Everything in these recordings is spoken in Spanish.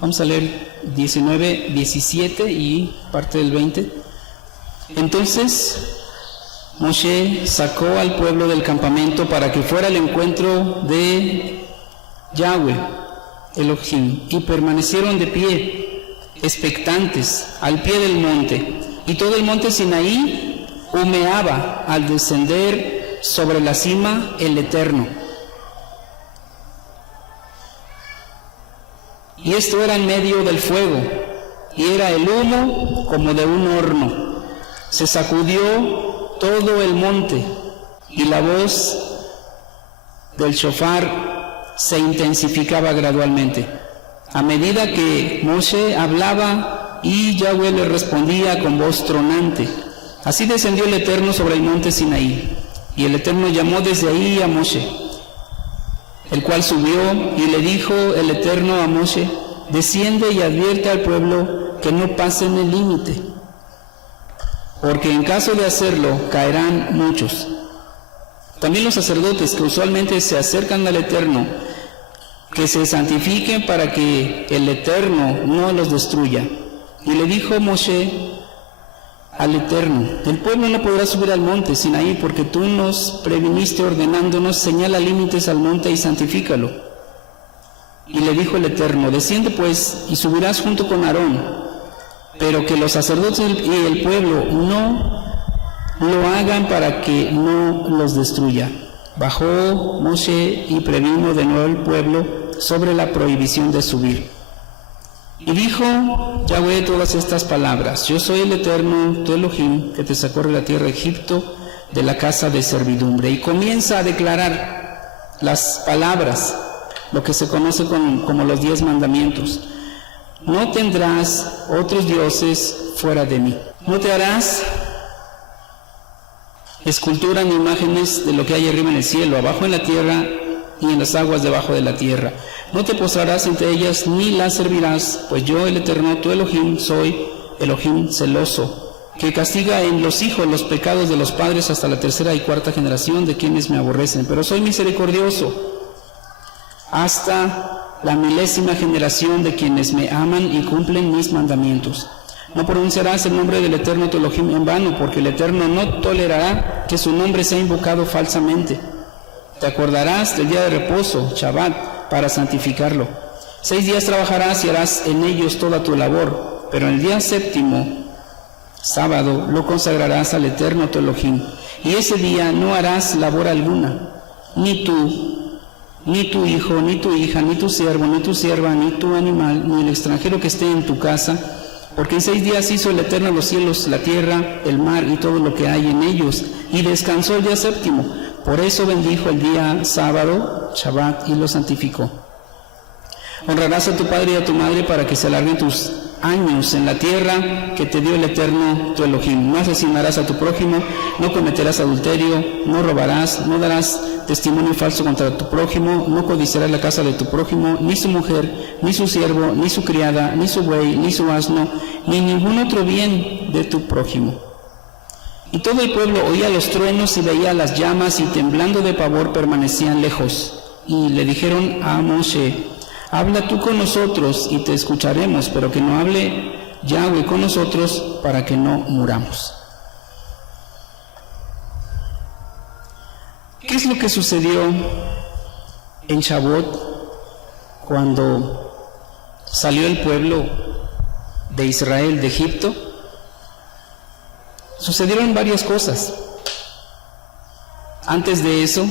Vamos a leer 19, 17 y parte del 20. Entonces Moshe sacó al pueblo del campamento para que fuera al encuentro de Yahweh, Elohim, y permanecieron de pie, expectantes, al pie del monte. Y todo el monte Sinaí humeaba al descender sobre la cima el Eterno. Y esto era en medio del fuego, y era el humo como de un horno. Se sacudió todo el monte, y la voz del shofar se intensificaba gradualmente, a medida que Moshe hablaba y Yahweh le respondía con voz tronante. Así descendió el Eterno sobre el monte Sinaí, y el Eterno llamó desde ahí a Moshe, el cual subió, y le dijo el Eterno a Moshe: desciende y advierte al pueblo que no pasen el límite, porque en caso de hacerlo caerán muchos. También los sacerdotes que usualmente se acercan al Eterno, que se santifiquen para que el Eterno no los destruya. Y le dijo Moshe al Eterno: el pueblo no podrá subir al monte Sinaí, porque tú nos previniste ordenándonos: señala límites al monte y santifícalo. Y le dijo el Eterno: desciende pues y subirás junto con Aarón, pero que los sacerdotes y el pueblo no lo hagan para que no los destruya. Bajó Moshe y previno de nuevo al pueblo sobre la prohibición de subir. Y dijo Yahweh todas estas palabras: yo soy el Eterno, tu Elohim, que te sacó de la tierra de Egipto, de la casa de servidumbre. Y comienza a declarar las palabras, lo que se conoce como los 10 mandamientos. No tendrás otros dioses fuera de mí. No te harás escultura ni imágenes de lo que hay arriba en el cielo, abajo en la tierra y en las aguas debajo de la tierra. No te postrarás ante ellas ni las servirás, pues yo, el Eterno, tu Elohim, soy Elohim celoso, que castiga en los hijos los pecados de los padres hasta la 3ª y 4ª generación de quienes me aborrecen. Pero soy misericordioso hasta la 1000ª generación de quienes me aman y cumplen mis mandamientos. No pronunciarás el nombre del Eterno tu Elohim en vano, porque el Eterno no tolerará que su nombre sea invocado falsamente. Te acordarás del día de reposo, Shabbat, para santificarlo. 6 días trabajarás y harás en ellos toda tu labor, pero en el día 7º, sábado, lo consagrarás al Eterno tu Elohim. Y ese día no harás labor alguna, ni tú, ni tu hijo, ni tu hija, ni tu siervo, ni tu sierva, ni tu animal, ni el extranjero que esté en tu casa, porque en 6 días hizo el Eterno los cielos, la tierra, el mar y todo lo que hay en ellos, y descansó el día 7º. Por eso bendijo el día sábado, Shabbat, y lo santificó. Honrarás a tu padre y a tu madre para que se alarguen tus años en la tierra que te dio el Eterno tu Elohim. No asesinarás a tu prójimo, no cometerás adulterio, no robarás, no darás testimonio falso contra tu prójimo, no codiciarás la casa de tu prójimo, ni su mujer, ni su siervo, ni su criada, ni su buey, ni su asno, ni ningún otro bien de tu prójimo. Y todo el pueblo oía los truenos y veía las llamas, y temblando de pavor permanecían lejos. Y le dijeron a Moshe: habla tú con nosotros y te escucharemos, pero que no hable Yahweh con nosotros para que no muramos. ¿Qué es lo que sucedió en Shavuot cuando salió el pueblo de Israel de Egipto? Sucedieron varias cosas. Antes de eso,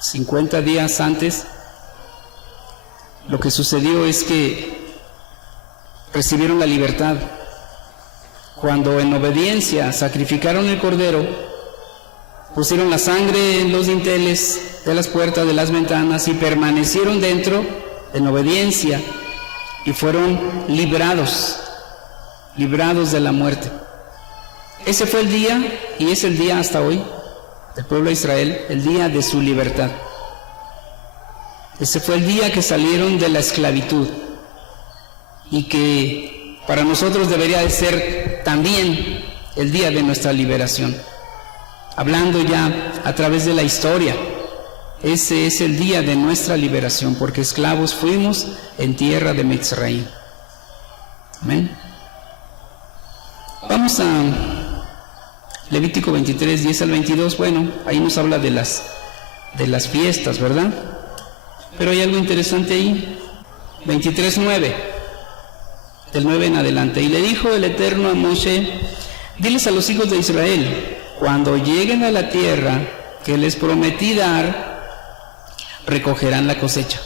50 días antes, lo que sucedió es que recibieron la libertad. Cuando en obediencia sacrificaron el cordero, pusieron la sangre en los dinteles de las puertas, de las ventanas, y permanecieron dentro en obediencia, y fueron librados de la muerte. Ese fue el día, y es el día hasta hoy, del pueblo de Israel, el día de su libertad. Ese fue el día que salieron de la esclavitud, y que para nosotros debería de ser también el día de nuestra liberación. Hablando ya a través de la historia, Ese es el día de nuestra liberación, porque esclavos fuimos en tierra de Mitzraim. Amén. Vamos a Levítico 23, 10 al 22. Bueno, ahí nos habla de las fiestas, ¿verdad? Pero hay algo interesante ahí. 23, 9. Del 9 en adelante. Y le dijo el Eterno a Moshe: diles a los hijos de Israel, cuando lleguen a la tierra que les prometí dar, recogerán la cosecha.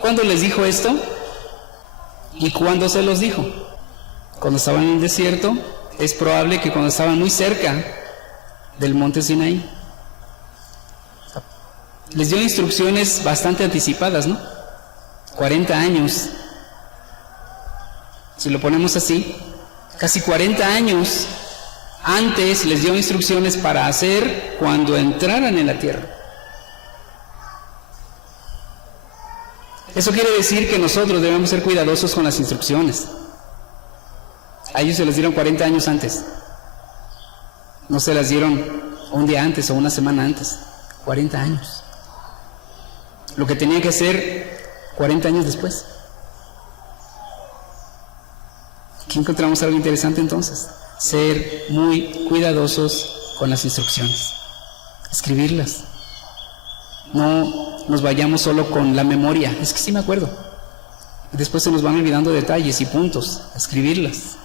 ¿Cuándo les dijo esto? ¿Y cuándo se los dijo? Cuando estaban en el desierto. Es probable que cuando estaban muy cerca del monte Sinaí. Les dio instrucciones bastante anticipadas, ¿no? 40 años. Si lo ponemos así, casi 40 años antes les dio instrucciones para hacer cuando entraran en la tierra. Eso quiere decir que nosotros debemos ser cuidadosos con las instrucciones. A ellos se les dieron 40 años antes. No se las dieron un día antes o una semana antes. 40 años. Lo que tenía que hacer 40 años después. Aquí encontramos algo interesante entonces. Ser muy cuidadosos con las instrucciones. Escribirlas. No nos vayamos solo con la memoria. Es que sí me acuerdo. Después se nos van olvidando detalles y puntos. Escribirlas.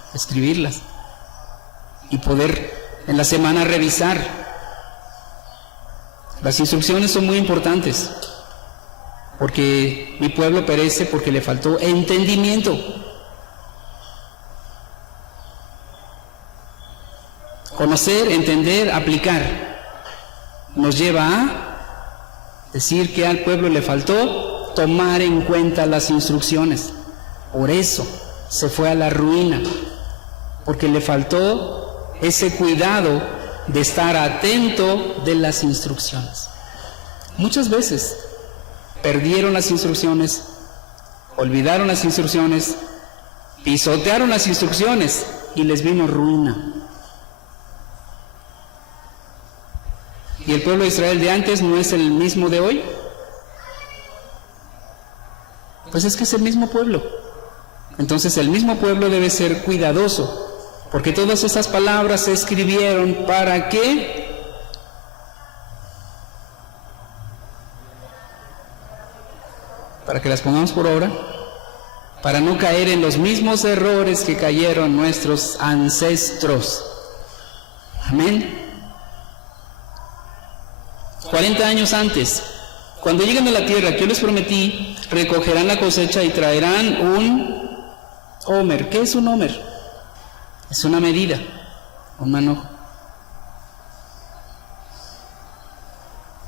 Y poder en la semana revisar. Las instrucciones son muy importantes, porque mi pueblo perece porque le faltó entendimiento. Conocer, entender, aplicar nos lleva a decir que al pueblo le faltó tomar en cuenta las instrucciones. Por eso se fue a la ruina, porque le faltó ese cuidado de estar atento de las instrucciones. Muchas veces perdieron las instrucciones, olvidaron las instrucciones, pisotearon las instrucciones y les vino ruina. ¿Y el pueblo de Israel de antes no es el mismo de hoy? Pues es que es el mismo pueblo. Entonces el mismo pueblo debe ser cuidadoso, porque todas esas palabras se escribieron ¿para qué? Para que las pongamos por obra, para no caer en los mismos errores que cayeron nuestros ancestros. Amén. 40 años antes, cuando lleguen a la tierra que yo les prometí, recogerán la cosecha y traerán un Homer. ¿Qué es un Homer? Es una medida, un manojo.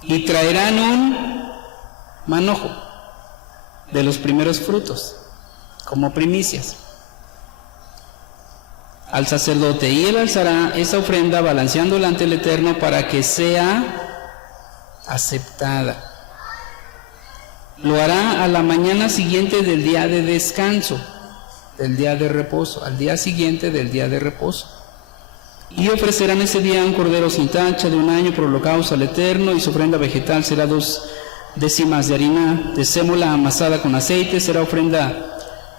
Y traerán un manojo de los primeros frutos, como primicias, al sacerdote, y él alzará esa ofrenda balanceándola ante el Eterno para que sea aceptada. Lo hará a la mañana siguiente del día de descanso, del día de reposo, al día siguiente del día de reposo. Y ofrecerán ese día un cordero sin tacha de 1 año por holocausto al Eterno, y su ofrenda vegetal será 2 décimas de harina de sémola amasada con aceite, será ofrenda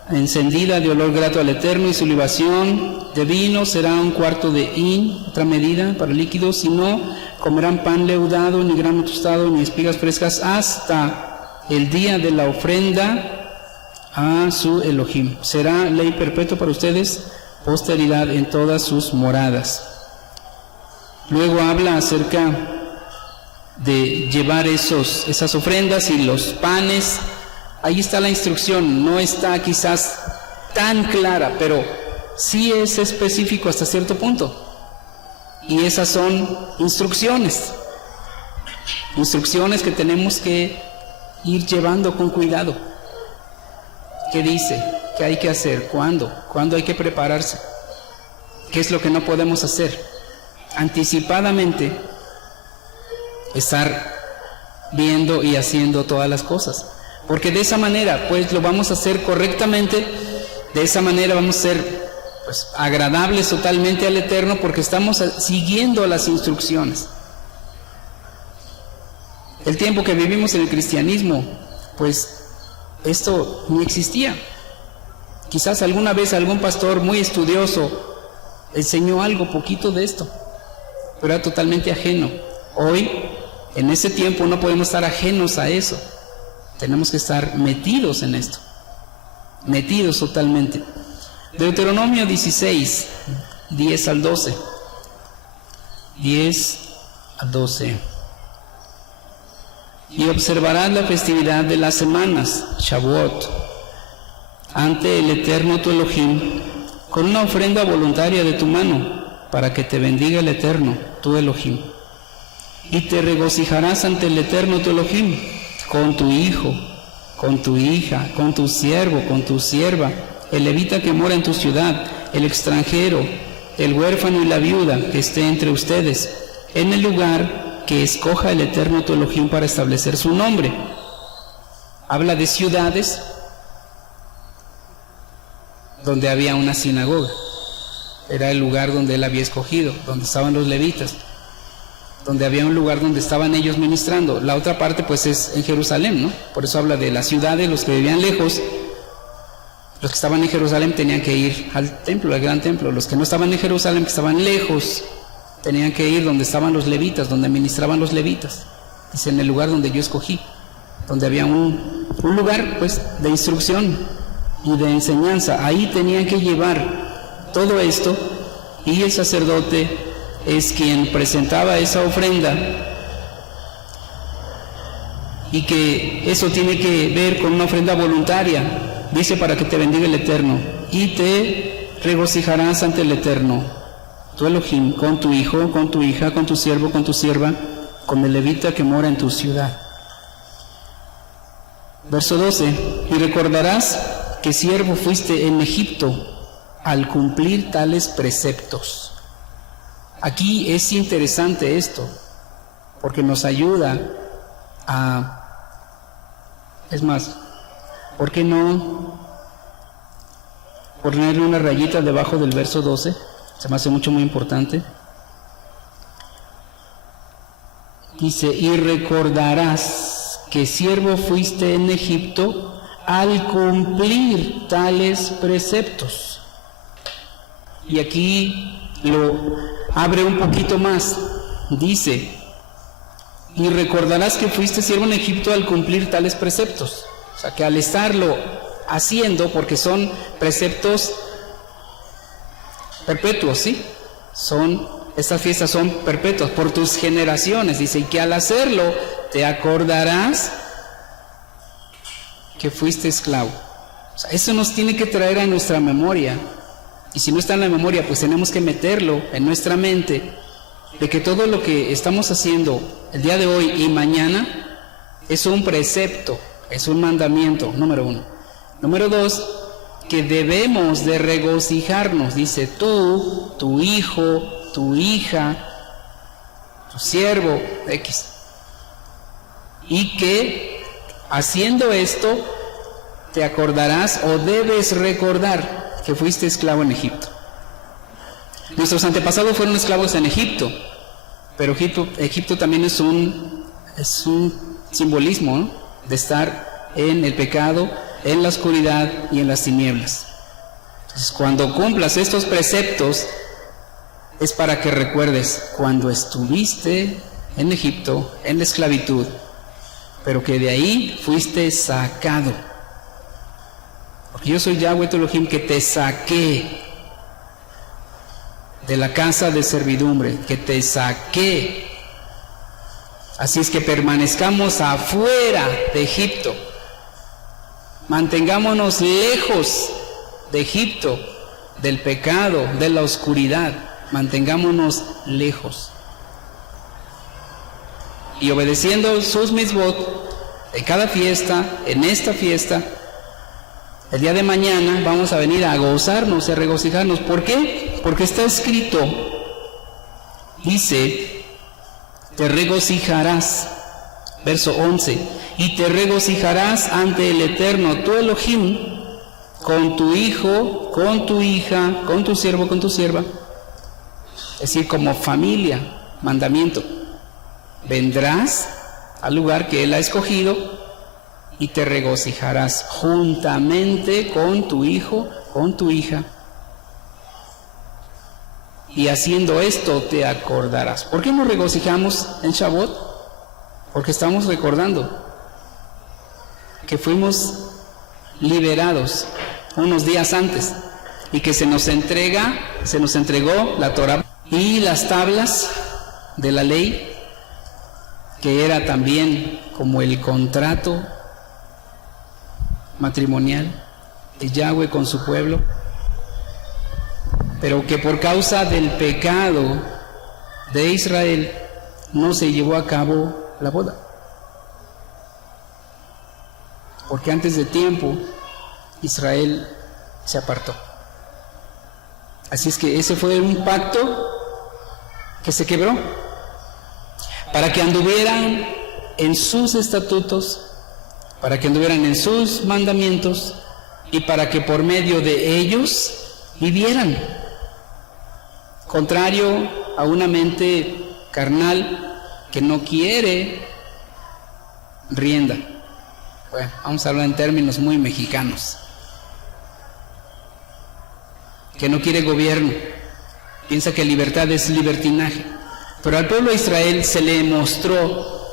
encendida de olor grato al Eterno, y su libación de vino será 1/4 de hin, otra medida para líquidos, y no comerán pan leudado, ni grano tostado, ni espigas frescas, hasta el día de la ofrenda a su Elohim. Será ley perpetua para ustedes, posteridad en todas sus moradas. Luego habla acerca de llevar esas ofrendas y los panes. Ahí está la instrucción, no está quizás tan clara, pero sí es específico hasta cierto punto. Y esas son instrucciones que tenemos que ir llevando con cuidado. ¿Qué dice? ¿Qué hay que hacer? ¿Cuándo? ¿Cuándo hay que prepararse? ¿Qué es lo que no podemos hacer? Anticipadamente estar viendo y haciendo todas las cosas, porque de esa manera pues lo vamos a hacer correctamente, de esa manera vamos a ser pues agradables totalmente al Eterno, porque estamos siguiendo las instrucciones. El tiempo que vivimos en el cristianismo, pues esto ni existía. Quizás alguna vez algún pastor muy estudioso enseñó algo poquito de esto, pero era totalmente ajeno. Hoy, en ese tiempo, no podemos estar ajenos a eso. Tenemos que estar metidos en esto, metidos totalmente. Deuteronomio 16, 10 al 12. 10 al 12. Y observarás la festividad de las semanas, Shavuot, ante el Eterno tu Elohim, con una ofrenda voluntaria de tu mano, para que te bendiga el Eterno tu Elohim. Y te regocijarás ante el Eterno tu Elohim, con tu hijo, con tu hija, con tu siervo, con tu sierva, el levita que mora en tu ciudad, el extranjero, el huérfano y la viuda que esté entre ustedes, en el lugar que escoja el Eterno tu Elohim para establecer su nombre. Habla de ciudades donde había una sinagoga. Era el lugar donde él había escogido, donde estaban los levitas, donde había un lugar donde estaban ellos ministrando. La otra parte pues es en Jerusalén, ¿no? Por eso habla de las ciudades, los que vivían lejos. Los que estaban en Jerusalén tenían que ir al templo, al gran templo. Los que no estaban en Jerusalén, que estaban lejos, tenían que ir donde estaban los levitas, donde ministraban los levitas. Dice, en el lugar donde yo escogí, donde había un lugar pues de instrucción y de enseñanza. Ahí tenían que llevar todo esto, y el sacerdote es quien presentaba esa ofrenda, y que eso tiene que ver con una ofrenda voluntaria. Dice, para que te bendiga el Eterno, y te regocijarás ante el Eterno tu Elohim, con tu hijo, con tu hija, con tu siervo, con tu sierva, con el levita que mora en tu ciudad. Verso 12, y recordarás que siervo fuiste en Egipto al cumplir tales preceptos. Aquí es interesante esto, porque nos ayuda a... Es más, ¿por qué no ponerle una rayita debajo del verso 12? Se me hace muy importante. Dice, y recordarás que siervo fuiste en Egipto al cumplir tales preceptos. Y aquí lo abre un poquito más. Dice, y recordarás que fuiste siervo en Egipto al cumplir tales preceptos. O sea, que al estarlo haciendo, porque son preceptos perpetuos, ¿sí? Estas fiestas son perpetuas por tus generaciones. Dice, y que al hacerlo te acordarás que fuiste esclavo. O sea, eso nos tiene que traer a nuestra memoria. Y si no está en la memoria, pues tenemos que meterlo en nuestra mente, de que todo lo que estamos haciendo el día de hoy y mañana es un precepto, es un mandamiento, número 1. Número 2, que debemos de regocijarnos. Dice, tú, tu hijo, tu hija, tu siervo, X. Y que haciendo esto te acordarás o debes recordar que fuiste esclavo en Egipto. Nuestros antepasados fueron esclavos en Egipto, pero Egipto también es un simbolismo, ¿no?, de estar en el pecado, en la oscuridad y en las tinieblas. Entonces, cuando cumplas estos preceptos, es para que recuerdes cuando estuviste en Egipto, en la esclavitud, pero que de ahí fuiste sacado. Porque yo soy Yahweh tu Elohim, que te saqué de la casa de servidumbre, que te saqué. Así es que permanezcamos afuera de Egipto, mantengámonos lejos de Egipto, del pecado, de la oscuridad, mantengámonos lejos. Y obedeciendo sus mitzvot, en cada fiesta, en esta fiesta, el día de mañana vamos a venir a gozarnos y a regocijarnos. ¿Por qué? Porque está escrito, dice, te regocijarás, verso 11, y te regocijarás ante el Eterno tu Elohim, con tu hijo, con tu hija, con tu siervo, con tu sierva. Es decir, como familia, mandamiento. Vendrás al lugar que Él ha escogido, y te regocijarás juntamente con tu hijo, con tu hija. Y haciendo esto te acordarás. ¿Por qué nos regocijamos en Shavuot? Porque estamos recordando que fuimos liberados unos días antes y que se nos entregó la Torah y las tablas de la ley, que era también como el contrato matrimonial de Yahweh con su pueblo, pero que por causa del pecado de Israel no se llevó a cabo la boda, porque antes de tiempo Israel se apartó. Así es que ese fue un pacto que se quebró, para que anduvieran en sus estatutos, para que anduvieran en sus mandamientos, y para que por medio de ellos vivieran. Contrario a una mente carnal que no quiere rienda. Bueno, vamos a hablar en términos muy mexicanos. Que no quiere gobierno, piensa que libertad es libertinaje. Pero al pueblo de Israel se le mostró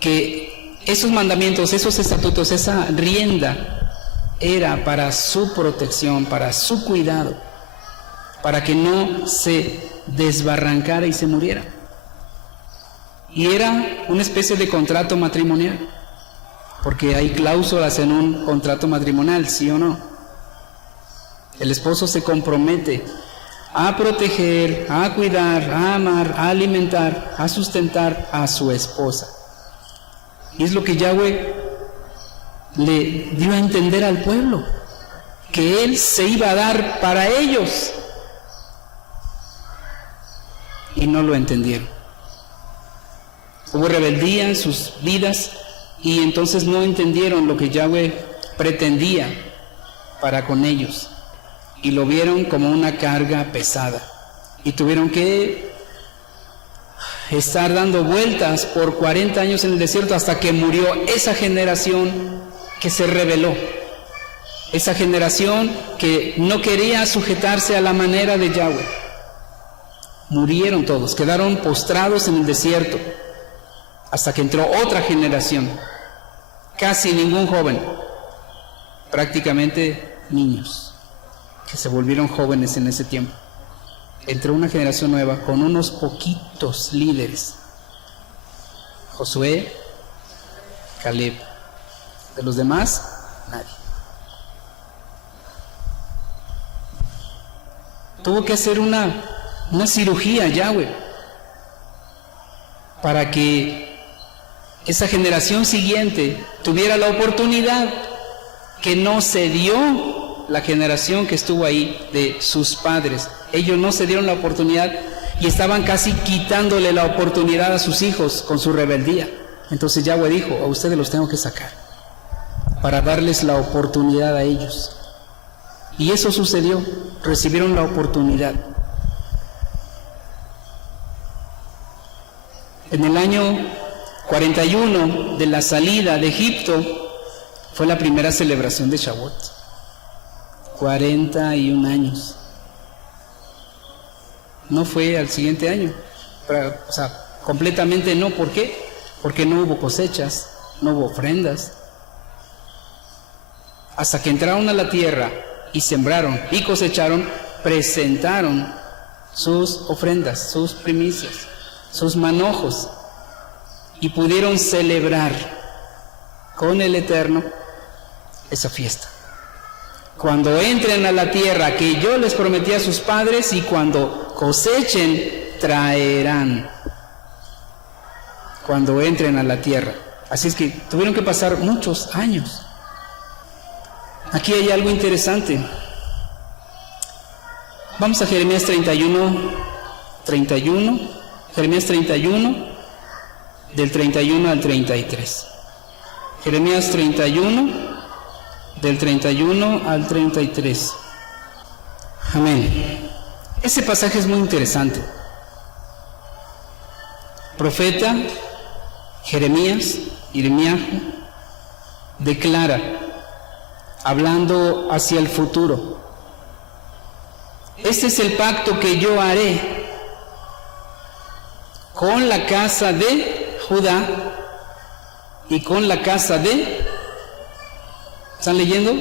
que esos mandamientos, esos estatutos, esa rienda era para su protección, para su cuidado, para que no se desbarrancara y se muriera. Y era una especie de contrato matrimonial, porque hay cláusulas en un contrato matrimonial, ¿sí o no? El esposo se compromete a proteger, a cuidar, a amar, a alimentar, a sustentar a su esposa. Y es lo que Yahweh le dio a entender al pueblo, que Él se iba a dar para ellos. Y no lo entendieron. Hubo rebeldía en sus vidas y entonces no entendieron lo que Yahweh pretendía para con ellos. Y lo vieron como una carga pesada. Y tuvieron que estar dando vueltas por 40 años en el desierto hasta que murió esa generación que se rebeló. Esa generación que no quería sujetarse a la manera de Yahweh. Murieron todos, quedaron postrados en el desierto. Hasta que entró otra generación. Casi ningún joven. Prácticamente niños, que se volvieron jóvenes en ese tiempo. Entró una generación nueva con unos poquitos líderes: Josué, Caleb. De los demás, nadie. Tuvo que hacer una cirugía Yahweh para que esa generación siguiente tuviera la oportunidad que no se dio la generación que estuvo ahí de sus padres. Ellos no se dieron la oportunidad y estaban casi quitándole la oportunidad a sus hijos con su rebeldía. Entonces Yahweh dijo: a ustedes los tengo que sacar para darles la oportunidad a ellos. Y eso sucedió, recibieron la oportunidad. En el año 41 de la salida de Egipto fue la primera celebración de Shavuot. 41 años. No fue al siguiente año, completamente no. ¿Por qué? Porque no hubo cosechas, no hubo ofrendas. Hasta que entraron a la tierra y sembraron y cosecharon, presentaron sus ofrendas, sus primicias, sus manojos, y pudieron celebrar con el Eterno esa fiesta. Cuando entren a la tierra que yo les prometí a sus padres, y cuando cosechen, traerán. Cuando entren a la tierra. Así es que tuvieron que pasar muchos años. Aquí hay algo interesante. Vamos a Jeremías 31, Jeremías 31, del 31 al 33. Jeremías 31, del 31 al 33. Amén. Ese pasaje es muy interesante. Profeta Jeremías, declara, hablando hacia el futuro: este es el pacto que yo haré con la casa de Judá y con la casa de, ¿están leyendo?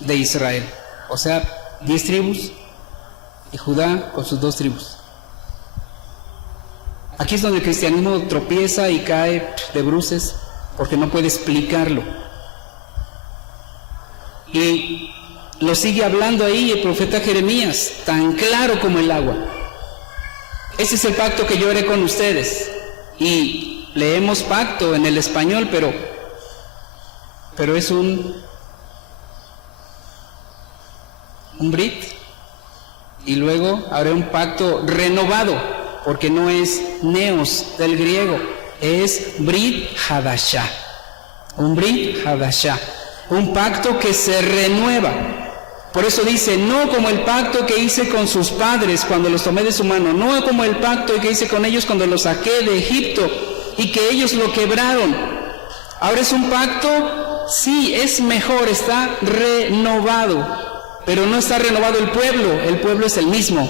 De Israel. O sea, 10 tribus y Judá con sus 2 tribus. Aquí es donde el cristianismo tropieza y cae de bruces, porque no puede explicarlo. Y lo sigue hablando ahí el profeta Jeremías, tan claro como el agua. Ese es el pacto que yo haré con ustedes. Y leemos pacto en el español, pero es un brit. Y luego haré un pacto renovado, porque no es neos del griego, es brit hadashah. Un brit hadashah, un pacto que se renueva. Por eso dice, no como el pacto que hice con sus padres cuando los tomé de su mano, no como el pacto que hice con ellos cuando los saqué de Egipto y que ellos lo quebraron. Ahora es un pacto, sí, es mejor, está renovado, pero no está renovado el pueblo es el mismo.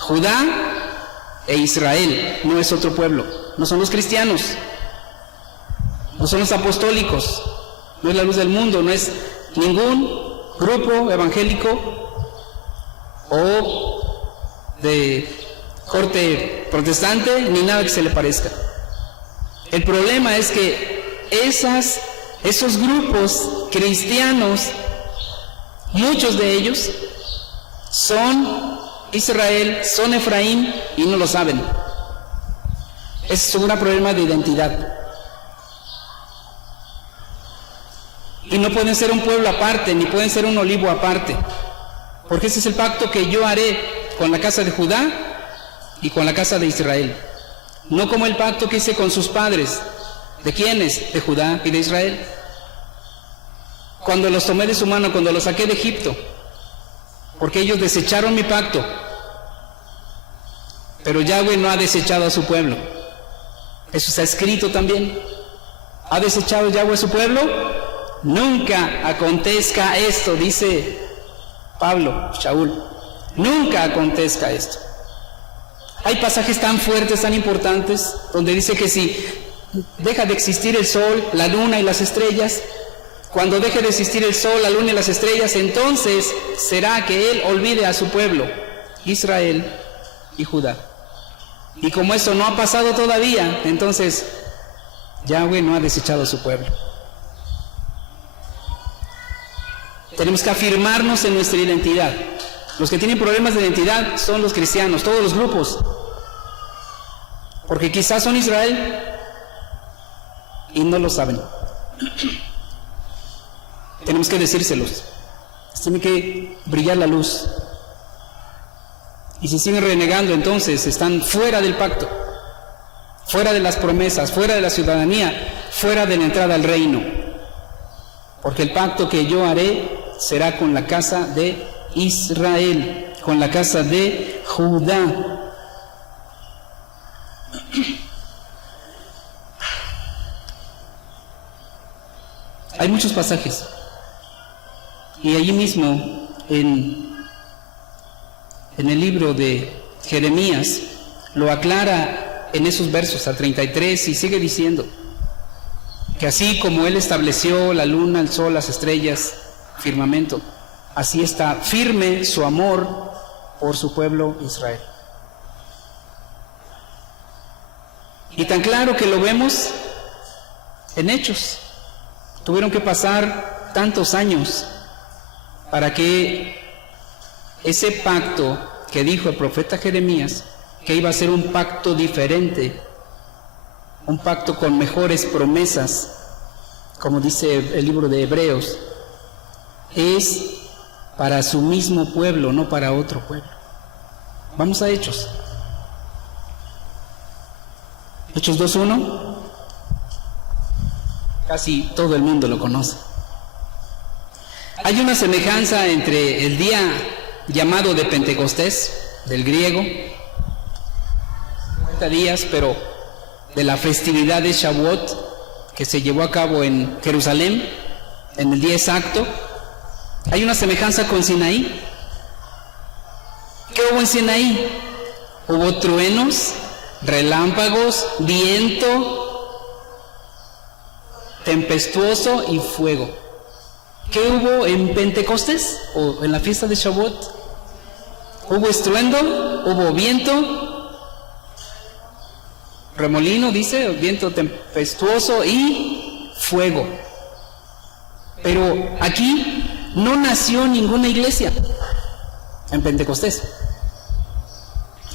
Judá e Israel, no es otro pueblo, no son los cristianos, no son los apostólicos, no es la luz del mundo, no es ningún grupo evangélico o de corte protestante, ni nada que se le parezca. El problema es que esos grupos cristianos, muchos de ellos son Israel, son Efraín y no lo saben. Es un gran problema de identidad. Y no pueden ser un pueblo aparte, ni pueden ser un olivo aparte, porque ese es el pacto que yo haré con la casa de Judá y con la casa de Israel. No como el pacto que hice con sus padres. ¿De quiénes? De Judá y de Israel. Cuando los tomé de su mano, cuando los saqué de Egipto, porque ellos desecharon mi pacto. Pero Yahweh no ha desechado a su pueblo. Eso está escrito también. ¿Ha desechado Yahweh a su pueblo? Nunca acontezca esto, dice Pablo, Shaul. Nunca acontezca esto. Hay pasajes tan fuertes, tan importantes, donde dice que si deja de existir el sol, la luna y las estrellas, cuando deje de existir el sol, la luna y las estrellas, entonces será que Él olvide a su pueblo, Israel y Judá. Y como esto no ha pasado todavía, entonces Yahweh no ha desechado a su pueblo. Tenemos que afirmarnos en nuestra identidad. Los que tienen problemas de identidad son los cristianos, todos los grupos. Porque quizás son Israel y no lo saben. Tenemos que decírselos. Tiene que brillar la luz. Y si siguen renegando, entonces están fuera del pacto, fuera de las promesas, fuera de la ciudadanía, fuera de la entrada al reino. Porque el pacto que yo haré será con la casa de Israel, con la casa de Judá. Hay muchos pasajes, y allí mismo en el libro de Jeremías lo aclara en esos versos al 33 y sigue diciendo que así como Él estableció la luna, el sol, las estrellas, firmamento, así está firme su amor por su pueblo Israel. Y tan claro que lo vemos en Hechos. Tuvieron que pasar tantos años para que ese pacto que dijo el profeta Jeremías, que iba a ser un pacto diferente, un pacto con mejores promesas, como dice el libro de Hebreos, es para su mismo pueblo, no para otro pueblo. Vamos a Hechos. Hechos 2:1. Casi todo el mundo lo conoce. Hay una semejanza entre el día llamado de Pentecostés, del griego, 50 días, pero de la festividad de Shavuot, que se llevó a cabo en Jerusalén, en el día exacto, hay una semejanza con Sinaí. ¿Qué hubo en Sinaí? Hubo truenos, relámpagos, viento tempestuoso y fuego. ¿Qué hubo en Pentecostés o en la fiesta de Shavuot? Hubo estruendo, hubo viento, remolino, dice, viento tempestuoso y fuego. Pero aquí no nació ninguna iglesia en Pentecostés.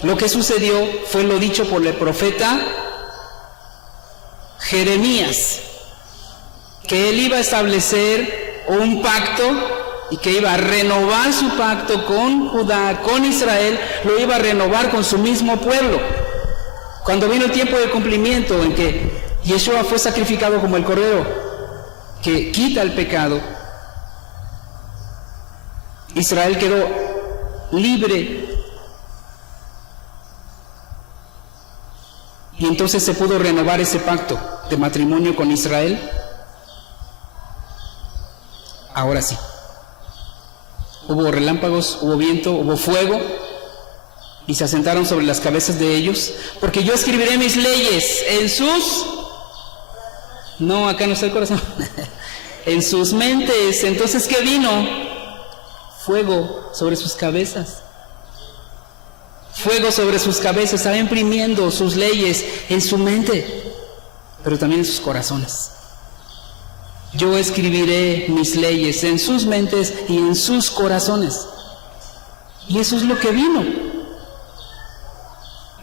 Lo que sucedió fue lo dicho por el profeta Jeremías, que él iba a establecer un pacto y que iba a renovar su pacto con Judá, con Israel, lo iba a renovar con su mismo pueblo. Cuando vino el tiempo de cumplimiento en que Yeshua fue sacrificado como el cordero que quita el pecado, Israel quedó libre. Y entonces se pudo renovar ese pacto de matrimonio con Israel. Ahora sí. Hubo relámpagos, hubo viento, hubo fuego, y se asentaron sobre las cabezas de ellos, porque yo escribiré mis leyes en sus... No, acá no está el corazón. En sus mentes. Entonces, ¿qué vino? Fuego sobre sus cabezas. Fuego sobre sus cabezas. Estaba imprimiendo sus leyes en su mente, pero también en sus corazones. Yo escribiré mis leyes en sus mentes y en sus corazones. Y eso es lo que vino.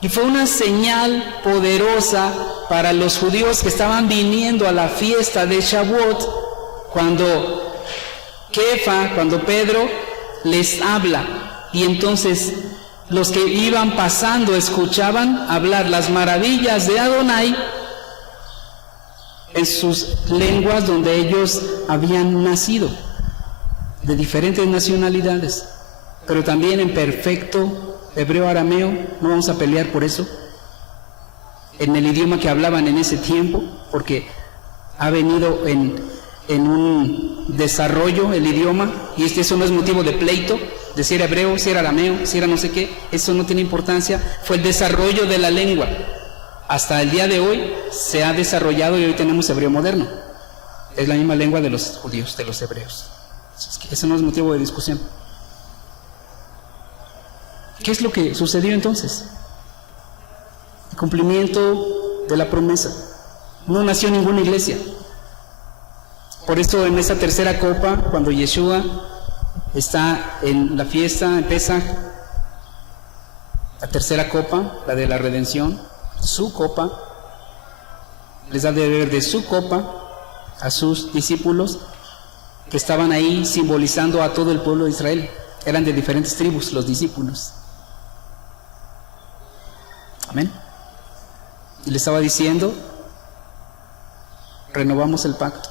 Y fue una señal poderosa para los judíos que estaban viniendo a la fiesta de Shavuot, cuando Pedro les habla. Y entonces los que iban pasando escuchaban hablar las maravillas de Adonai en sus lenguas donde ellos habían nacido, de diferentes nacionalidades, pero también en perfecto hebreo arameo. No vamos a pelear por eso, en el idioma que hablaban en ese tiempo, porque ha venido en un desarrollo el idioma, y eso no es motivo de pleito, de si era hebreo, si era arameo, si era no sé qué. Eso no tiene importancia. Fue el desarrollo de la lengua. Hasta el día de hoy se ha desarrollado y hoy tenemos hebreo moderno. Es la misma lengua de los judíos, de los hebreos. Eso no es motivo de discusión. ¿Qué es lo que sucedió entonces? El cumplimiento de la promesa. No nació ninguna iglesia. Por eso en esa tercera copa, cuando Yeshua está en la fiesta, en Pesaj, la tercera copa, la de la redención, su copa, les da de beber de su copa a sus discípulos que estaban ahí simbolizando a todo el pueblo de Israel. Eran de diferentes tribus los discípulos. Amén. Y le estaba diciendo, renovamos el pacto.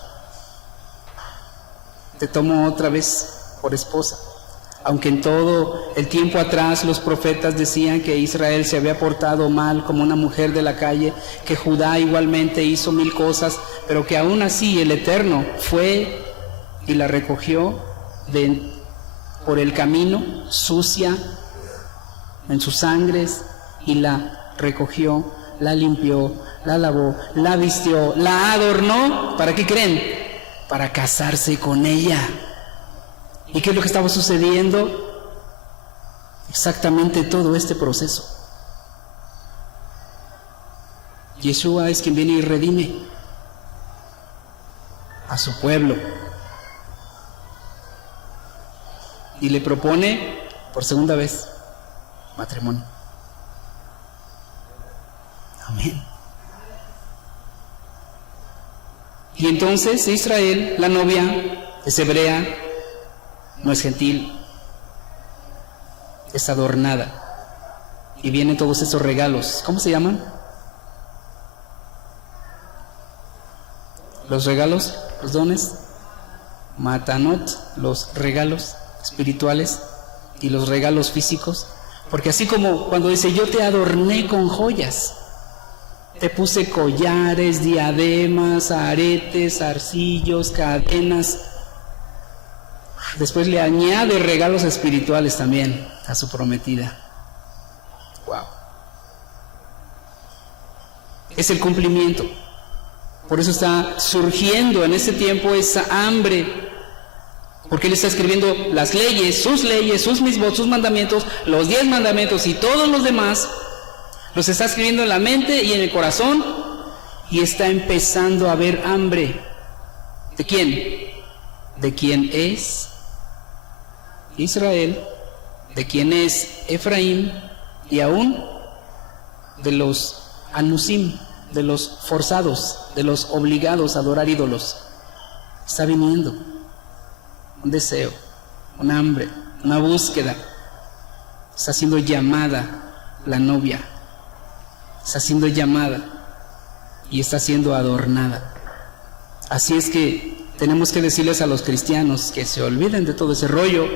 Te tomo otra vez por esposa. Aunque en todo el tiempo atrás los profetas decían que Israel se había portado mal como una mujer de la calle, que Judá igualmente hizo 1000 cosas, pero que aún así el Eterno fue y la recogió por el camino, sucia en sus sangres, y la recogió, la limpió, la lavó, la vistió, la adornó. ¿Para qué creen? Para casarse con ella. ¿Y qué es lo que estaba sucediendo? Exactamente todo este proceso. Yeshua es quien viene y redime a su pueblo y le propone por segunda vez matrimonio. Amén. Y entonces Israel, la novia, es hebrea, no es gentil, es adornada, y vienen todos esos regalos. ¿Cómo se llaman? Los regalos, los dones, matanot, los regalos espirituales y los regalos físicos. Porque así como cuando dice yo te adorné con joyas, te puse collares, diademas, aretes, zarcillos, cadenas. Después le añade regalos espirituales también a su prometida. Wow. Es el cumplimiento. Por eso está surgiendo en ese tiempo esa hambre, porque él está escribiendo las leyes, sus mismos, sus mandamientos, los 10 mandamientos y todos los demás, los está escribiendo en la mente y en el corazón, y está empezando a haber hambre. ¿De quién? De quién es Israel, de quién es Efraín, y aún de los anusim, de los forzados, de los obligados a adorar ídolos. Está viniendo un deseo, un hambre, una búsqueda. Está siendo llamada la novia, está siendo llamada y está siendo adornada. Así es que tenemos que decirles a los cristianos que se olviden de todo ese rollo,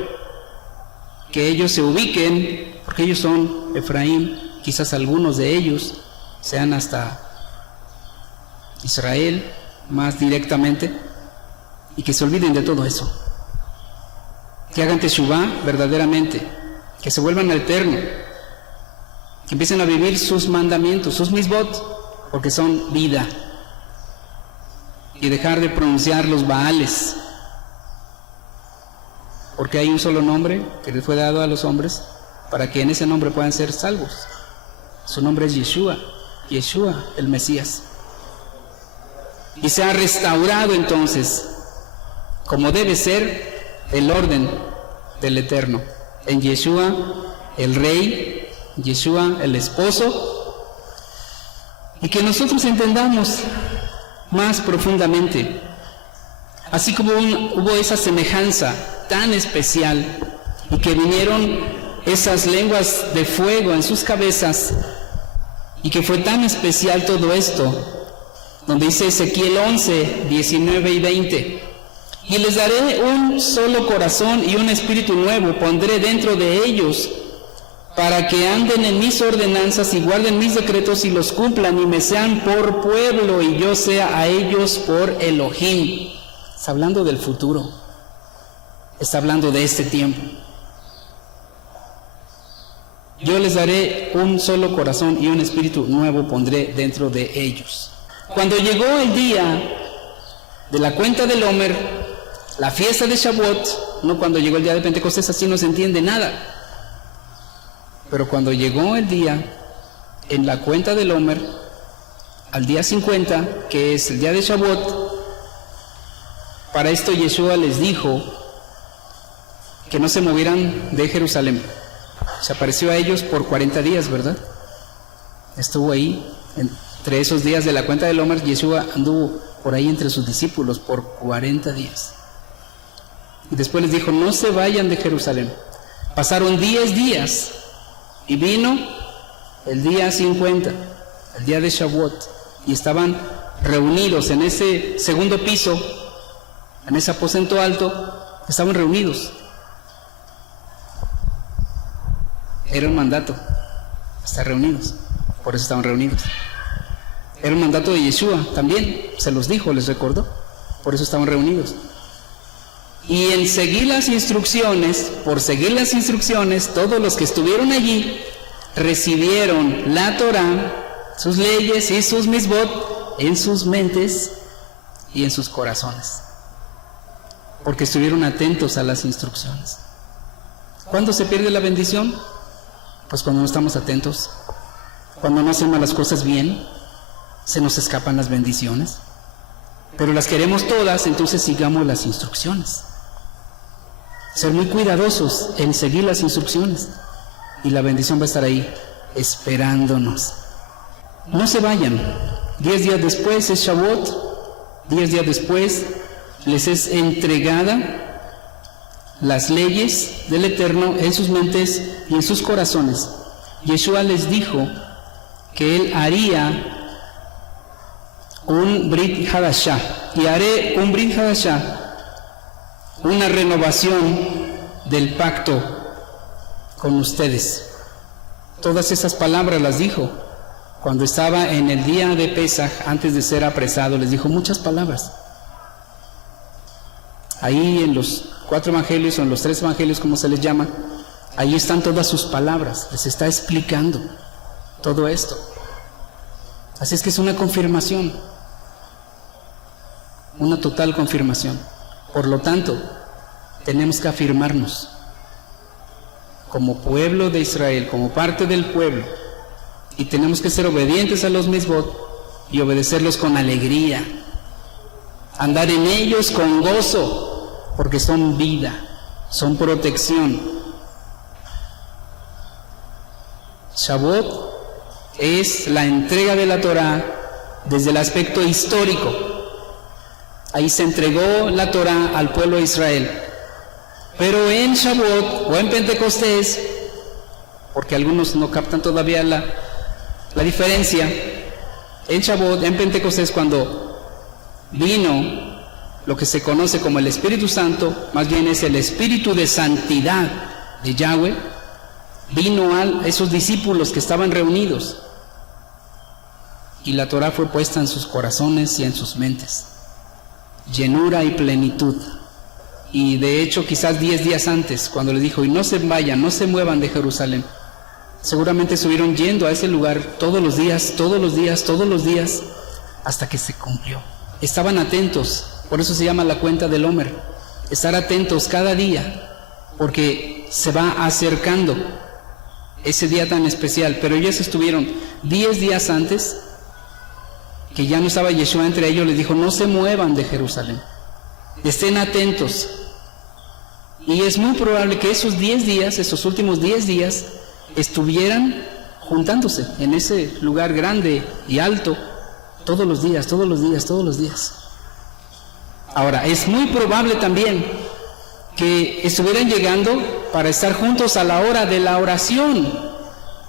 que ellos se ubiquen, porque ellos son Efraín, quizás algunos de ellos sean hasta Israel más directamente, y que se olviden de todo eso, que hagan teshuvá verdaderamente, que se vuelvan al Eterno, que empiecen a vivir sus mandamientos, sus misbot, porque son vida, y dejar de pronunciar los baales, porque hay un solo nombre que les fue dado a los hombres para que en ese nombre puedan ser salvos. Su nombre es Yeshua, Yeshua el Mesías. Y se ha restaurado entonces, como debe ser, el orden del Eterno, en Yeshua el Rey, Yeshua el Esposo, y que nosotros entendamos más profundamente, así como hubo esa semejanza tan especial, y que vinieron esas lenguas de fuego en sus cabezas, y que fue tan especial todo esto, donde dice Ezequiel 11, 19 y 20, y les daré un solo corazón y un espíritu nuevo pondré dentro de ellos, para que anden en mis ordenanzas y guarden mis decretos y los cumplan, y me sean por pueblo y yo sea a ellos por Elohim. Está hablando del futuro, está hablando de este tiempo. Yo les daré un solo corazón y un espíritu nuevo pondré dentro de ellos. Cuando llegó el día de la cuenta del Omer, la fiesta de Shavuot, no cuando llegó el día de Pentecostés, así no se entiende nada. Pero cuando llegó el día en la cuenta del Omer, al día 50, que es el día de Shavuot, para esto Yeshua les dijo que no se movieran de Jerusalén. Se apareció a ellos por 40 días, ¿verdad? Estuvo ahí, entre esos días de la cuenta del Omer, Yeshua anduvo por ahí entre sus discípulos por 40 días. Y después les dijo, no se vayan de Jerusalén. Pasaron 10 días y vino el día 50, el día de Shavuot, y estaban reunidos en ese segundo piso, en ese aposento alto, estaban reunidos. Era un mandato, estar reunidos, por eso estaban reunidos. Era un mandato de Yeshua también, se los dijo, les recordó, por eso estaban reunidos. Y en seguir las instrucciones, por seguir las instrucciones, todos los que estuvieron allí recibieron la Torá, sus leyes y sus misbot en sus mentes y en sus corazones, porque estuvieron atentos a las instrucciones. ¿Cuándo se pierde la bendición? Pues cuando no estamos atentos, cuando no hacemos las cosas bien, se nos escapan las bendiciones. Pero las queremos todas, entonces sigamos las instrucciones. Ser muy cuidadosos en seguir las instrucciones y la bendición va a estar ahí, esperándonos. No se vayan. 10 días después es Shavuot, 10 días después les es entregada las leyes del Eterno en sus mentes y en sus corazones. Yeshua les dijo que él haría un Brit Hadashah, y haré un Brit Hadashah, una renovación del pacto con ustedes. Todas esas palabras las dijo cuando estaba en el día de Pesaj, antes de ser apresado, les dijo muchas palabras. Ahí en los 4 evangelios o en los 3 evangelios, como se les llama, ahí están todas sus palabras, les está explicando todo esto. Así es que es una confirmación, una total confirmación. Por lo tanto, tenemos que afirmarnos como pueblo de Israel, como parte del pueblo, y tenemos que ser obedientes a los mitzvot y obedecerlos con alegría, andar en ellos con gozo, porque son vida, son protección. Shavuot es la entrega de la Torá desde el aspecto histórico. Ahí se entregó la Torá al pueblo de Israel. Pero en Shavuot o en Pentecostés, porque algunos no captan todavía la diferencia, en Shavuot, en Pentecostés, cuando vino lo que se conoce como el Espíritu Santo, más bien es el Espíritu de santidad de Yahweh, vino a esos discípulos que estaban reunidos y la Torá fue puesta en sus corazones y en sus mentes, llenura y plenitud. Y de hecho quizás 10 días antes, cuando les dijo, y no se vayan, no se muevan de Jerusalén, seguramente estuvieron yendo a ese lugar todos los días, hasta que se cumplió. Estaban atentos, por eso se llama la cuenta del Homer, estar atentos cada día, porque se va acercando ese día tan especial. Pero ellos estuvieron 10 días antes, que ya no estaba Yeshua entre ellos, les dijo, no se muevan de Jerusalén, estén atentos. Y es muy probable que esos 10 días, esos últimos 10 días, estuvieran juntándose en ese lugar grande y alto, todos los días. Ahora, es muy probable también que estuvieran llegando para estar juntos a la hora de la oración.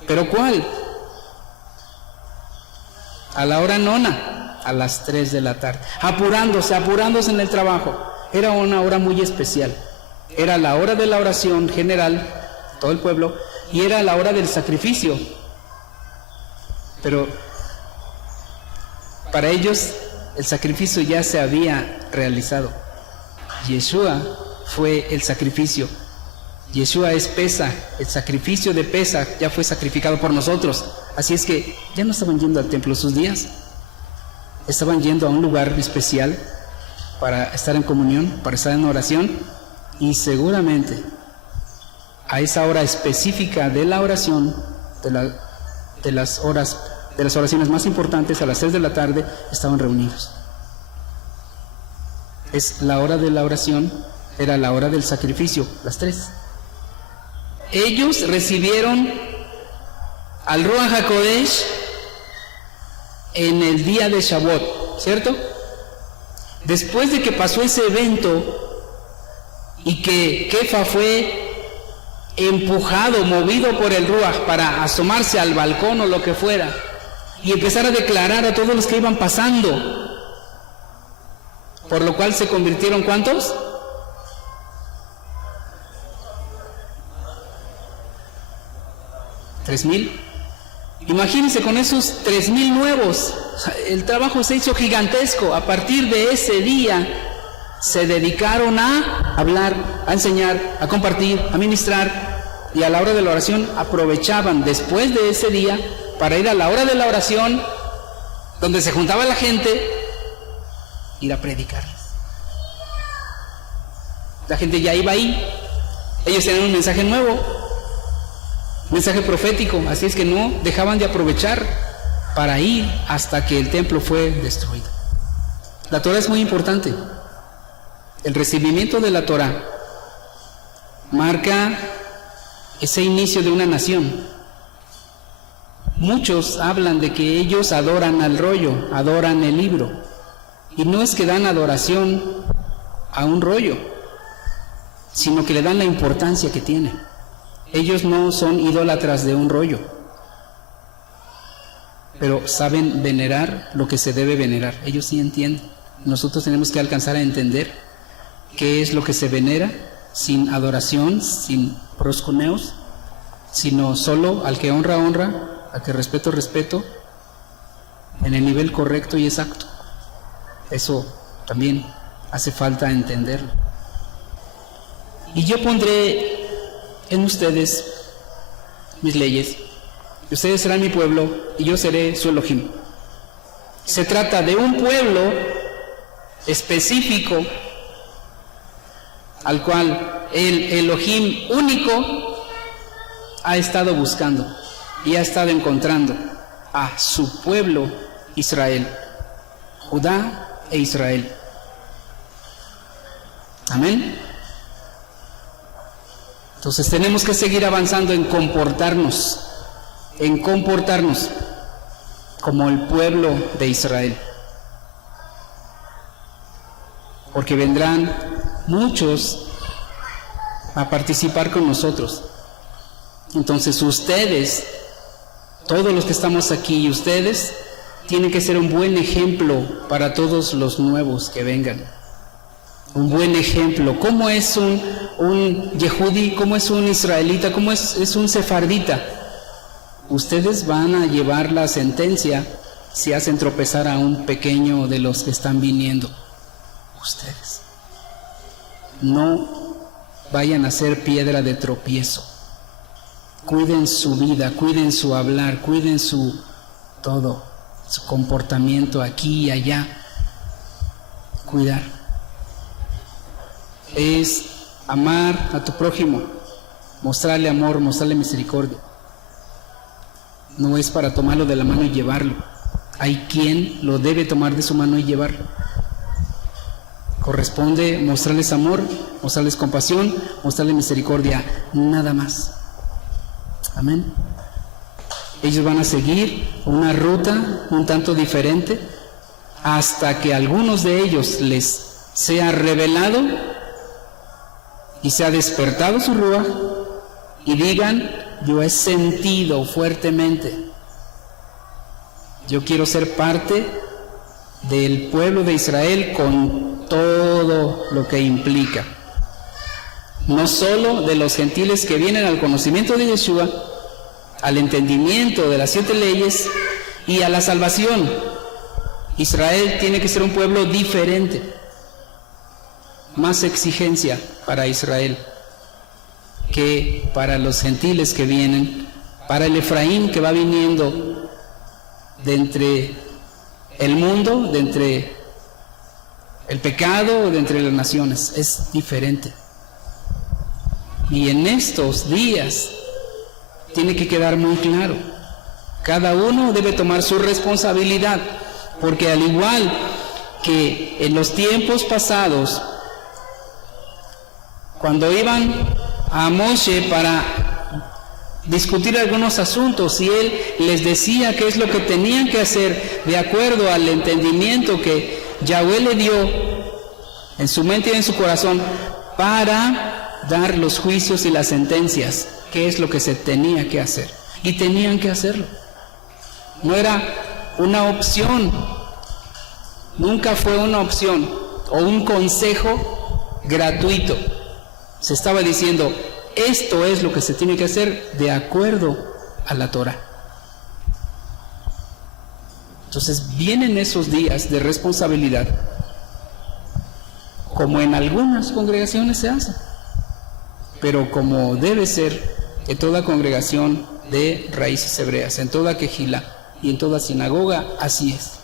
¿Pero cuál? A la hora nona, a las 3 de la tarde, apurándose en el trabajo. Era una hora muy especial. Era la hora de la oración general, todo el pueblo, y era la hora del sacrificio. Pero para ellos el sacrificio ya se había realizado. Yeshua fue el sacrificio. Yeshua es Pesaj, el sacrificio de Pesaj ya fue sacrificado por nosotros. Así es que ya no estaban yendo al templo sus días, estaban yendo a un lugar especial para estar en comunión, para estar en oración, y seguramente a esa hora específica de la oración, de las oraciones más importantes, a las 3 de la tarde, estaban reunidos. Es la hora de la oración, era la hora del sacrificio, las 3. Ellos recibieron al Ruach HaKodesh en el día de Shavuot, ¿cierto? Después de que pasó ese evento y que Kefa fue empujado, movido por el Ruach para asomarse al balcón o lo que fuera y empezar a declarar a todos los que iban pasando, por lo cual se convirtieron, ¿cuántos? 3,000. Imagínense con esos 3,000 nuevos, el trabajo se hizo gigantesco. A partir de ese día se dedicaron a hablar, a enseñar, a compartir, a ministrar, y a la hora de la oración aprovechaban después de ese día para ir a la hora de la oración, donde se juntaba la gente, ir a predicarles. La gente ya iba ahí, ellos tenían un mensaje nuevo, un mensaje profético, así es que no dejaban de aprovechar para ir hasta que el templo fue destruido. La Torah es muy importante. El recibimiento de la Torah marca ese inicio de una nación. Muchos hablan de que ellos adoran al rollo, adoran el libro, y no es que dan adoración a un rollo, sino que le dan la importancia que tiene. Ellos no son idólatras de un rollo, pero saben venerar lo que se debe venerar. Ellos sí entienden. Nosotros tenemos que alcanzar a entender qué es lo que se venera, sin adoración, sin proscuneos, sino solo al que honra, honra, al que respeto, respeto, en el nivel correcto y exacto. Eso también hace falta entenderlo. Y yo pondré en ustedes mis leyes, y ustedes serán mi pueblo, y yo seré su Elohim. Se trata de un pueblo específico al cual el Elohim único ha estado buscando y ha estado encontrando a su pueblo Israel, Judá e Israel. Amén. Entonces tenemos que seguir avanzando en comportarnos como el pueblo de Israel, porque vendrán muchos a participar con nosotros. Entonces ustedes, todos los que estamos aquí, ustedes tienen que ser un buen ejemplo para todos los nuevos que vengan. Un buen ejemplo. ¿Cómo es un yehudí? ¿Cómo es un israelita? ¿Cómo es un sefardita? Ustedes van a llevar la sentencia si hacen tropezar a un pequeño de los que están viniendo. Ustedes no vayan a ser piedra de tropiezo. Cuiden su vida, cuiden su hablar, cuiden su todo, su comportamiento aquí y allá. Cuidar es amar a tu prójimo, mostrarle amor, mostrarle misericordia. No es para tomarlo de la mano y llevarlo. Hay quien lo debe tomar de su mano y llevarlo. Corresponde mostrarles amor, mostrarles compasión, mostrarles misericordia, nada más. Amén. Ellos van a seguir una ruta un tanto diferente hasta que a algunos de ellos les sea revelado y sea despertado su ruaj y digan: yo he sentido fuertemente, yo quiero ser parte del pueblo de Israel con todo lo que implica, no solo de los gentiles que vienen al conocimiento de Yeshua, al entendimiento de las 7 leyes y a la salvación. Israel tiene que ser un pueblo diferente, más exigencia para Israel que para los gentiles que vienen, para el Efraín que va viniendo de entre el mundo, de entre el pecado, de entre las naciones. Es diferente. Y en estos días tiene que quedar muy claro, cada uno debe tomar su responsabilidad, porque al igual que en los tiempos pasados, cuando iban a Moshe para discutir algunos asuntos y él les decía qué es lo que tenían que hacer de acuerdo al entendimiento que Yahweh le dio en su mente y en su corazón para dar los juicios y las sentencias, qué es lo que se tenía que hacer, y tenían que hacerlo. No era una opción, nunca fue una opción o un consejo gratuito. Se estaba diciendo: esto es lo que se tiene que hacer de acuerdo a la Torah. Entonces vienen esos días de responsabilidad, como en algunas congregaciones se hace, pero como debe ser en toda congregación de raíces hebreas, en toda quejilá y en toda sinagoga, así es.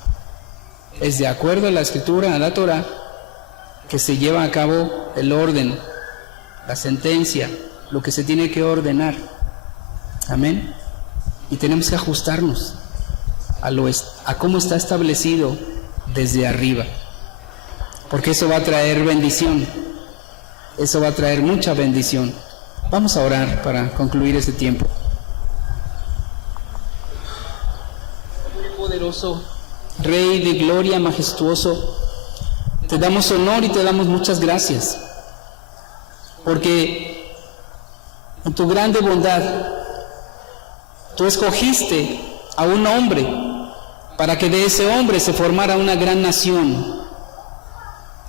Es de acuerdo a la escritura, a la Torah, que se lleva a cabo el orden, la sentencia, lo que se tiene que ordenar. Amén. Y tenemos que ajustarnos a cómo está establecido desde arriba, porque eso va a traer bendición, eso va a traer mucha bendición. Vamos a orar para concluir este tiempo. Poderoso Rey de gloria, majestuoso, te damos honor y te damos muchas gracias, porque en tu grande bondad tú escogiste a un hombre para que de ese hombre se formara una gran nación,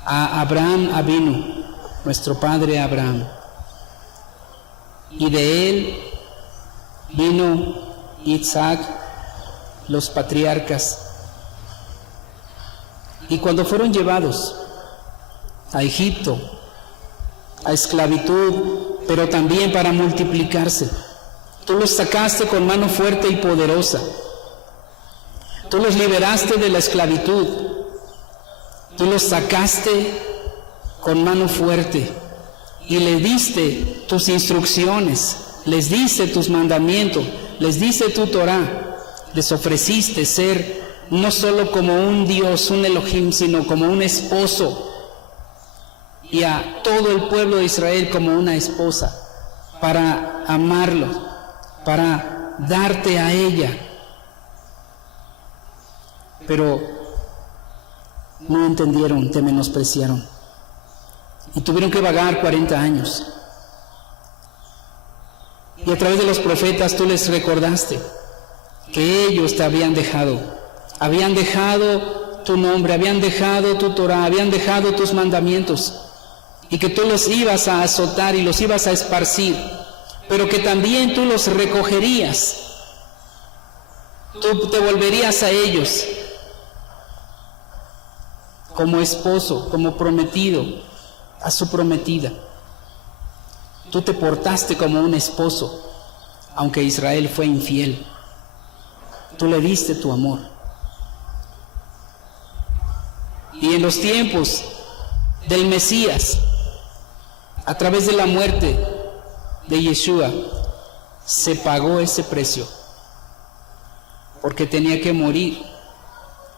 a Abraham Avinu, nuestro padre Abraham, y de él vino Isaac, los patriarcas, Y cuando fueron llevados a Egipto, a esclavitud, pero también para multiplicarse, tú los sacaste con mano fuerte y poderosa. Tú los liberaste de la esclavitud. Tú los sacaste con mano fuerte y les diste tus instrucciones, les diste tus mandamientos, les diste tu Torah. Les ofreciste ser no solo como un Dios, un Elohim, sino como un esposo, y a todo el pueblo de Israel como una esposa, para amarlo, para darte a ella. Pero no entendieron, te menospreciaron y tuvieron que vagar 40 años. Y a través de los profetas tú les recordaste que ellos te habían dejado tu nombre, habían dejado tu Torah, habían dejado tus mandamientos, y que tú los ibas a azotar y los ibas a esparcir, pero que también tú los recogerías, tú te volverías a ellos como esposo, como prometido a su prometida. Tú te portaste como un esposo, aunque Israel fue infiel. Tú le diste tu amor. Y en los tiempos del Mesías, a través de la muerte de Yeshua, se pagó ese precio, porque tenía que morir,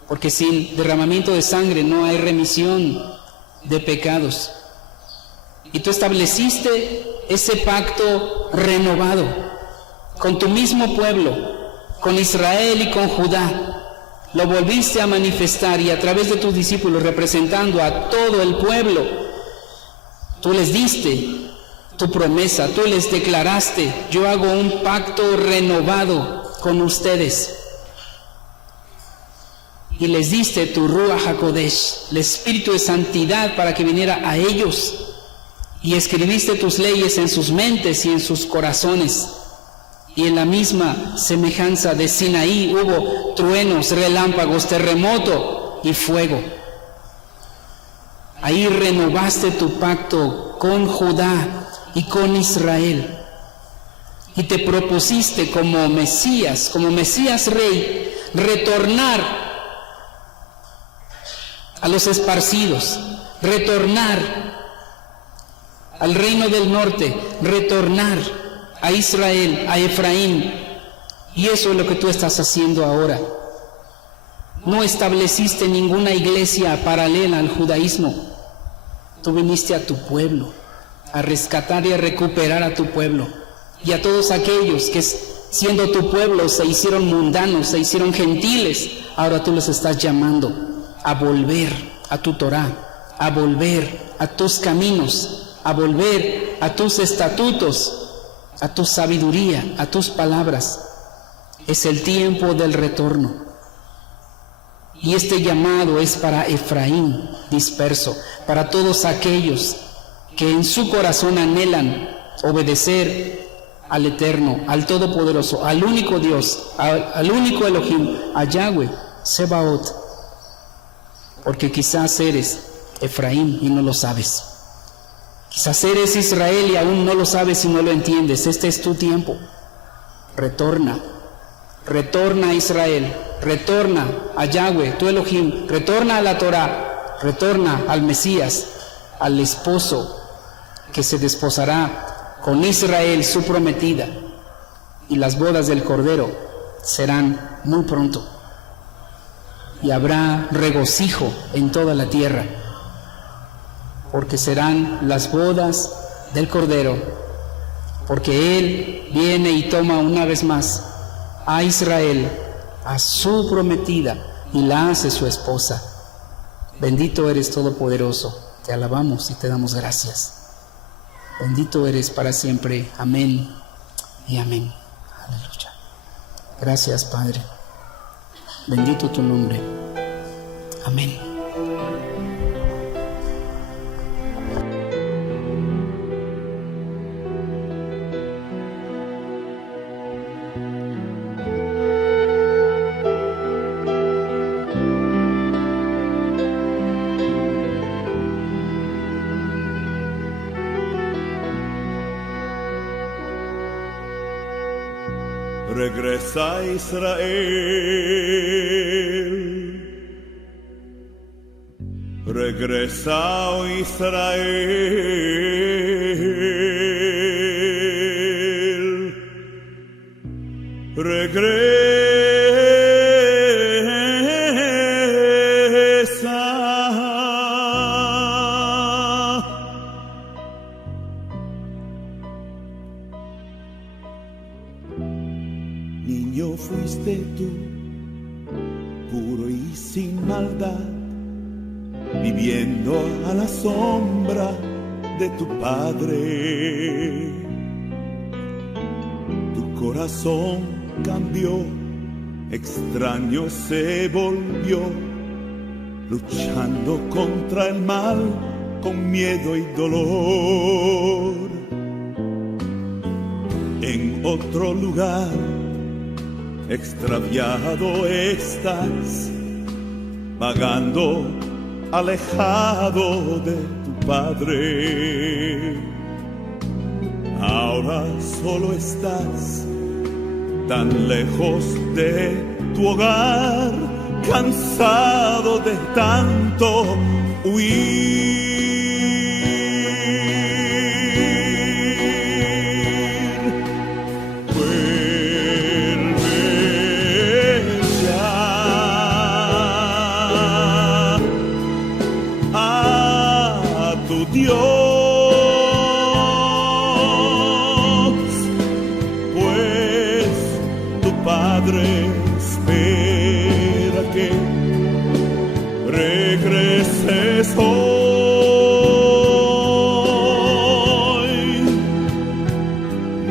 porque sin derramamiento de sangre no hay remisión de pecados. Y tú estableciste ese pacto renovado con tu mismo pueblo, con Israel y con Judá. Lo volviste a manifestar, y a través de tus discípulos, representando a todo el pueblo, tú les diste tu promesa, tú les declaraste: yo hago un pacto renovado con ustedes. Y les diste tu Ruach HaKodesh, el Espíritu de Santidad, para que viniera a ellos. Y escribiste tus leyes en sus mentes y en sus corazones. Y en la misma semejanza de Sinaí hubo truenos, relámpagos, terremoto y fuego. Ahí renovaste tu pacto con Judá y con Israel. Y te propusiste como Mesías Rey, retornar a los esparcidos, retornar al reino del norte, retornar a Israel, a Efraín. Y eso es lo que tú estás haciendo ahora. No estableciste ninguna iglesia paralela al judaísmo. Tú viniste a tu pueblo, a rescatar y a recuperar a tu pueblo. Y a todos aquellos que, siendo tu pueblo, se hicieron mundanos, se hicieron gentiles, ahora tú los estás llamando a volver a tu Torah, a volver a tus caminos, a volver a tus estatutos, a tu sabiduría, a tus palabras. Es el tiempo del retorno. Y este llamado es para Efraín disperso, para todos aquellos que en su corazón anhelan obedecer al Eterno, al Todopoderoso, al único Dios, al único Elohim, a Yahweh, Sebaot. Porque quizás eres Efraín y no lo sabes. Quizás eres Israel y aún no lo sabes y no lo entiendes. Este es tu tiempo. Retorna a Israel, retorna a Yahweh, tu Elohim, retorna a la Torah, retorna al Mesías, al esposo que se desposará con Israel, su prometida. Y las bodas del Cordero serán muy pronto. Y habrá regocijo en toda la tierra, porque serán las bodas del Cordero, porque Él viene y toma una vez más a Israel, a su prometida, y la hace su esposa. Bendito eres Todopoderoso, te alabamos y te damos gracias. Bendito eres para siempre. Amén y amén. Aleluya. Gracias, Padre. Bendito tu nombre. Amén. Regresa a Israel, regresa oh Israel, regresa. Niño fuiste tú, puro y sin maldad, viviendo a la sombra de tu padre. Tu corazón cambió, extraño se volvió, luchando contra el mal con miedo y dolor. En otro lugar extraviado estás, vagando alejado de tu padre. Ahora solo estás tan lejos de tu hogar, cansado de tanto huir. Dios, pues tu Padre espera que regreses hoy.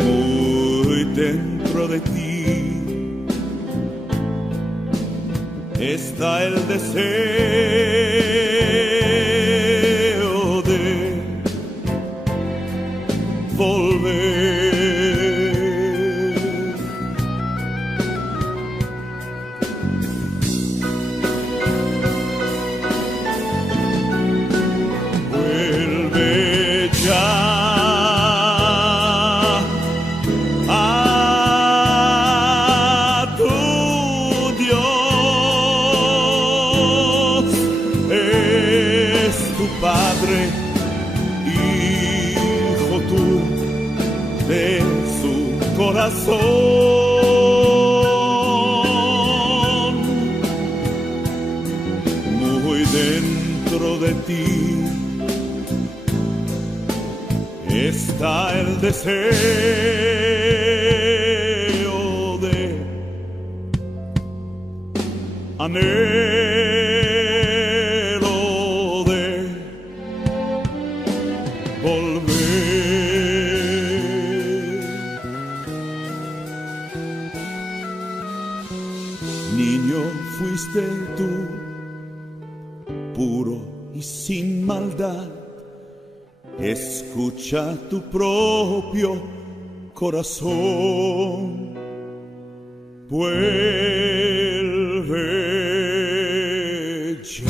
Muy dentro de ti está el deseo de volver. Vuelve ya a tu Dios, es tu Padre, hijo tú de su corazón. Muy dentro de ti está el deseo de anhelo de volver. Niño fuiste tú, puro y sin maldad. Escucha tu propio corazón. Vuelve ya.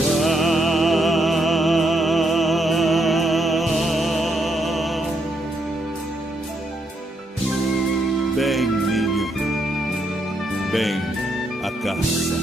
Ven, niño, ven a casa.